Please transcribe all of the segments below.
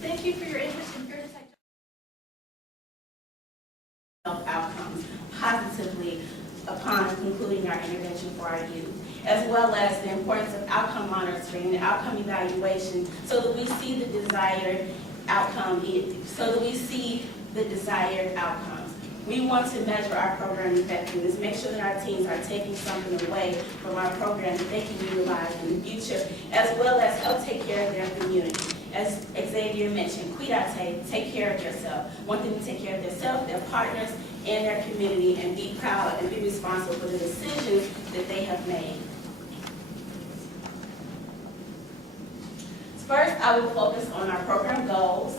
Thank you for your interest in Presentation. Outcomes positively upon concluding our intervention for our youth, as well as the importance of outcome monitoring and outcome evaluation so that we see the desired outcome, We want to measure our program effectiveness, make sure that our teams are taking something away from our program that they can utilize in the future, as well as help take care of their community. As Xavier mentioned, Cuidate, take care of yourself. Want them to take care of themselves, their partners, and their community, and be proud and be responsible for the decisions that they have made. First, I will focus on our program goals.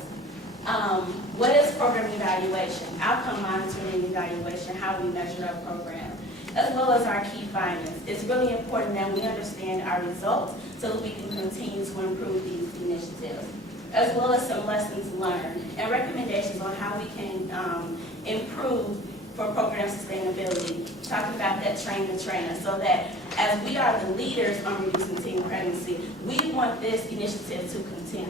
What is program evaluation? Outcome monitoring and evaluation, how we measure our program, as well as our key findings. It's really important that we understand our results so that we can continue to improve these initiatives, as well as some lessons learned and recommendations on how we can improve for program sustainability. Talking about that train the trainer, so that as we are the leaders on reducing teen pregnancy, we want this initiative to continue.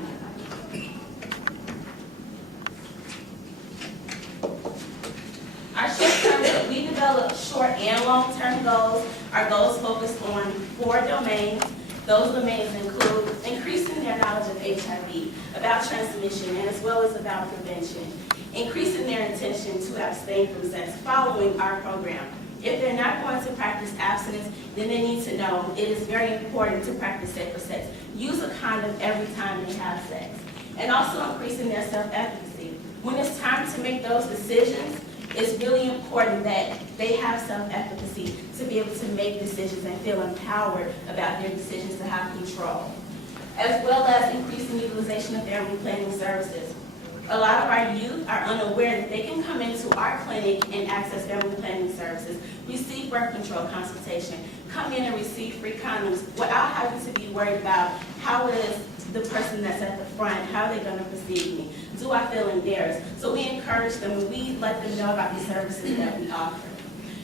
Our short-term, we develop short and long-term goals. Our goals focus on 4 domains. Those domains include increasing their knowledge of HIV, about transmission, and as well as about prevention. Increasing their intention to abstain from sex following our program. If they're not going to practice abstinence, then they need to know it is very important to practice safer sex. Use a condom every time they have sex. And also increasing their self-efficacy. When it's time to make those decisions, it's really important that they have self-efficacy to be able to make decisions and feel empowered about their decisions to have control. As well as increasing utilization of family planning services. A lot of our youth are unaware that they can come into our clinic and access family planning services, receive birth control consultation, come in and receive free condoms without having to be worried about how is the person that's at the front, how are they going to perceive me? Do I feel embarrassed? So we encourage them and we let them know about the services that we offer.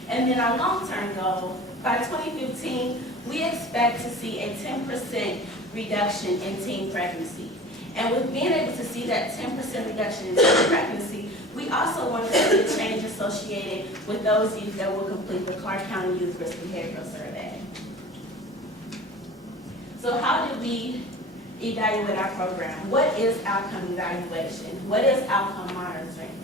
And then our long-term goal, by 2015, we expect to see a 10% reduction in teen pregnancy. And with being able to see that 10% reduction in teen pregnancy, we also want to see a change associated with those youth that will complete the Clark County Youth Risk Behavioral Survey. So how did we evaluate our program? What is outcome evaluation? What is outcome monitoring?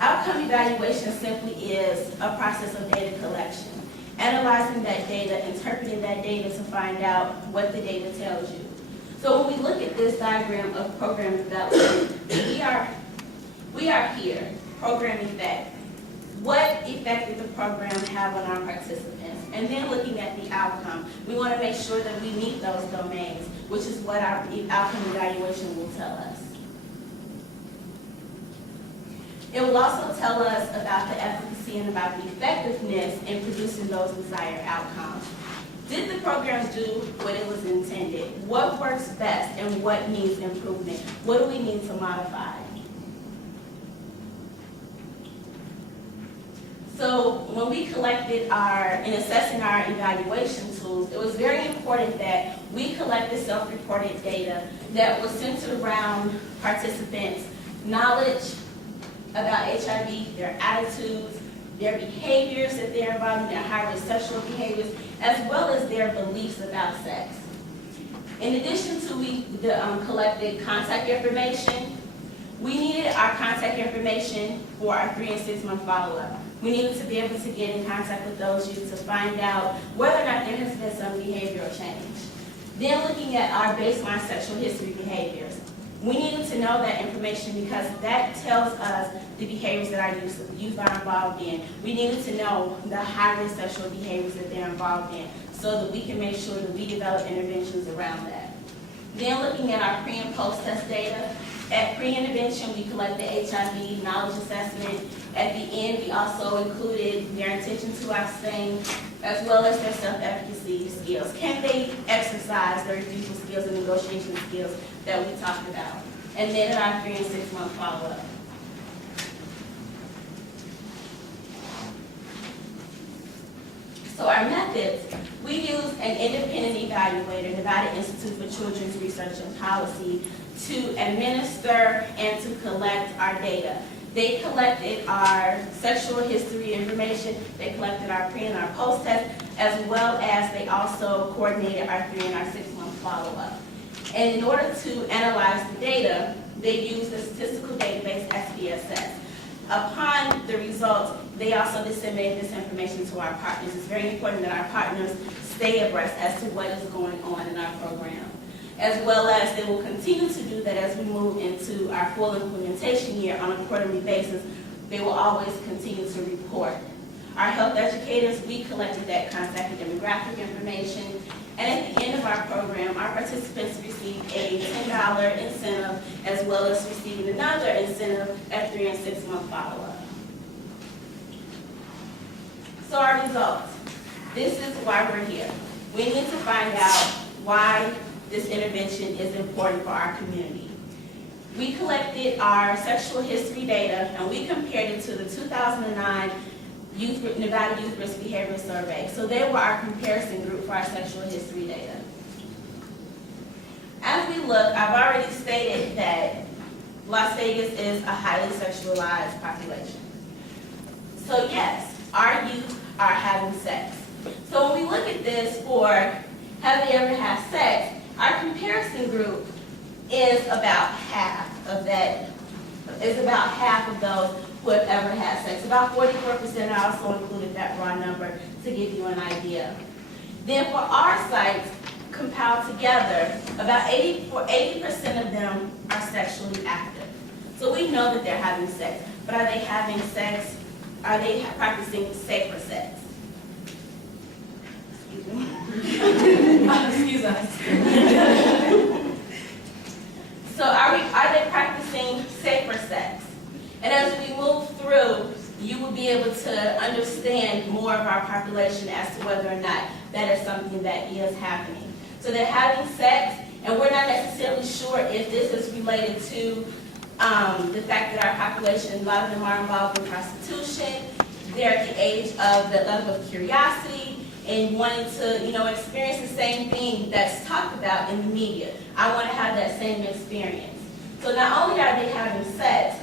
Outcome evaluation simply is a process of data collection, analyzing that data, interpreting that data to find out what the data tells you. So when we look at this diagram of program development, we are here, program effect. What effect did the program have on our participants? And then looking at the outcome, we want to make sure that we meet those domains, which is what our outcome evaluation will tell us. It will also tell us about the efficacy and about the effectiveness in producing those desired outcomes. Did the program do what it was intended? What works best and what needs improvement? What do we need to modify? So when we collected in assessing our evaluation tools, it was very important that we collected self-reported data that was centered around participants' knowledge about HIV, their attitudes, their behaviors that they're involved in, their high-risk sexual behaviors, as well as their beliefs about sex. In addition to the collected contact information, we needed our contact information for our 3 and 6 month follow-up. We needed to be able to get in contact with those youth to find out whether or not there has been some behavioral change. Then looking at our baseline sexual history behaviors. We needed to know that information because that tells us the behaviors that our youth are involved in. We needed to know the high-risk sexual behaviors that they're involved in so that we can make sure that we develop interventions around that. Then looking at our pre- and post-test data. At pre-intervention, we collect the HIV knowledge assessment. At the end, we also included their intention to abstain, as well as their self-efficacy skills. Can they exercise their refusal skills and negotiation skills that we talked about? And then at our 3 and 6 month follow-up. So our methods, we use an independent evaluator, Nevada Institute for Children's Research and Policy, to administer and to collect our data. They collected our sexual history information, they collected our pre and our post test, as well as they also coordinated our 3 and our 6 month follow-up. And in order to analyze the data, they used the statistical database SPSS. Upon the results, they also disseminated this information to our partners. It's very important that our partners stay abreast as to what is going on in our program. As well as they will continue to do that as we move into our full implementation year on a quarterly basis. They will always continue to report. Our health educators, we collected that contact and demographic information. And at the end of our program, our participants received a $10 incentive as well as receiving another incentive at 3 and 6 month follow-up. So our results. This is why we're here. We need to find out why this intervention is important for our community. We collected our sexual history data and we compared it to the 2009 Nevada Youth Risk Behavior Survey. So they were our comparison group for our sexual history data. As we look, I've already stated that Las Vegas is a highly sexualized population. So yes, our youth are having sex. So when we look at this for have they ever had sex, our comparison group is about half of that, is about half of those who have ever had sex. About 44%, I also included that raw number to give you an idea. Then for our sites, compiled together, about 80% of them are sexually active. So we know that they're having sex, but are they having sex, are they practicing safer sex? Excuse us. So are they practicing safer sex? And as we move through, you will be able to understand more of our population as to whether or not that is something that is happening. So they're having sex, and we're not necessarily sure if this is related to the fact that our population, a lot of them are involved in prostitution. They're at the age of the level of curiosity and wanting to, experience the same thing that's talked about in the media. I want to have that same experience. So not only are they having sex,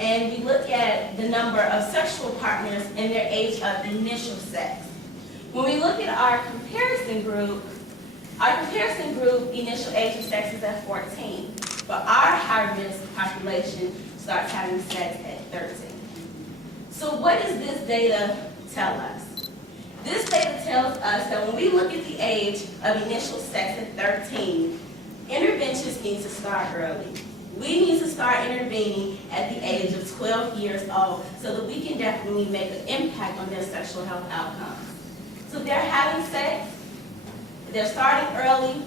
and we look at the number of sexual partners and their age of initial sex. When we look at our comparison group initial age of sex is at 14, but our high-risk population starts having sex at 13. So what does this data tell us? This data tells us that when we look at the age of initial sex at 13, interventions need to start early. We need to start intervening at the age of 12 years old so that we can definitely make an impact on their sexual health outcomes. So they're having sex, they're starting early,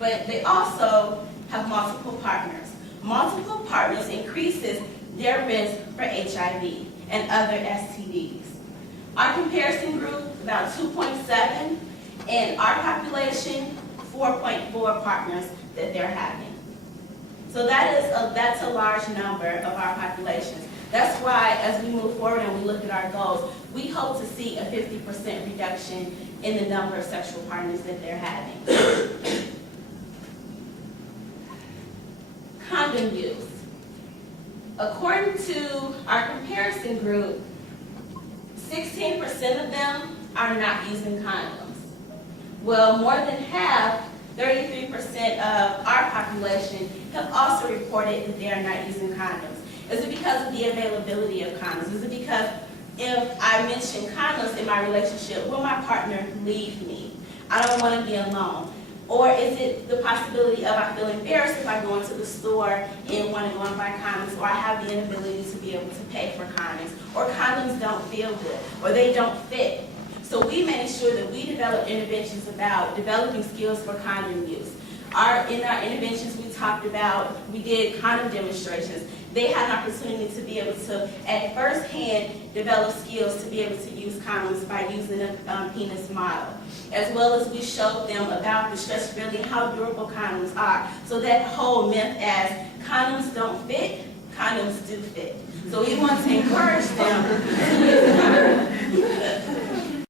but they also have multiple partners. Multiple partners increases their risk for HIV and other STDs. Our comparison group, about 2.7, and our population, 4.4 partners that they're having. So that's a large number of our populations. That's why as we move forward and we look at our goals, we hope to see a 50% reduction in the number of sexual partners that they're having. Condom use. According to our comparison group, 16% of them are not using condoms. Well, more than half, 33% of our population have also reported that they are not using condoms. Is it because of the availability of condoms? Is it because if I mention condoms in my relationship, will my partner leave me? I don't want to be alone. Or is it the possibility of I feel embarrassed if I go into the store and want to go and buy condoms, or I have the inability to be able to pay for condoms, or condoms don't feel good, or they don't fit. So we made sure that we developed interventions about developing skills for condom use. In our interventions we did condom demonstrations. They had an opportunity to be able to, at first hand, develop skills to be able to use condoms by using a penis model. As well as we showed them about the stretchability and how durable condoms are. So that whole myth as condoms don't fit, condoms do fit. So we want to encourage them to use condoms.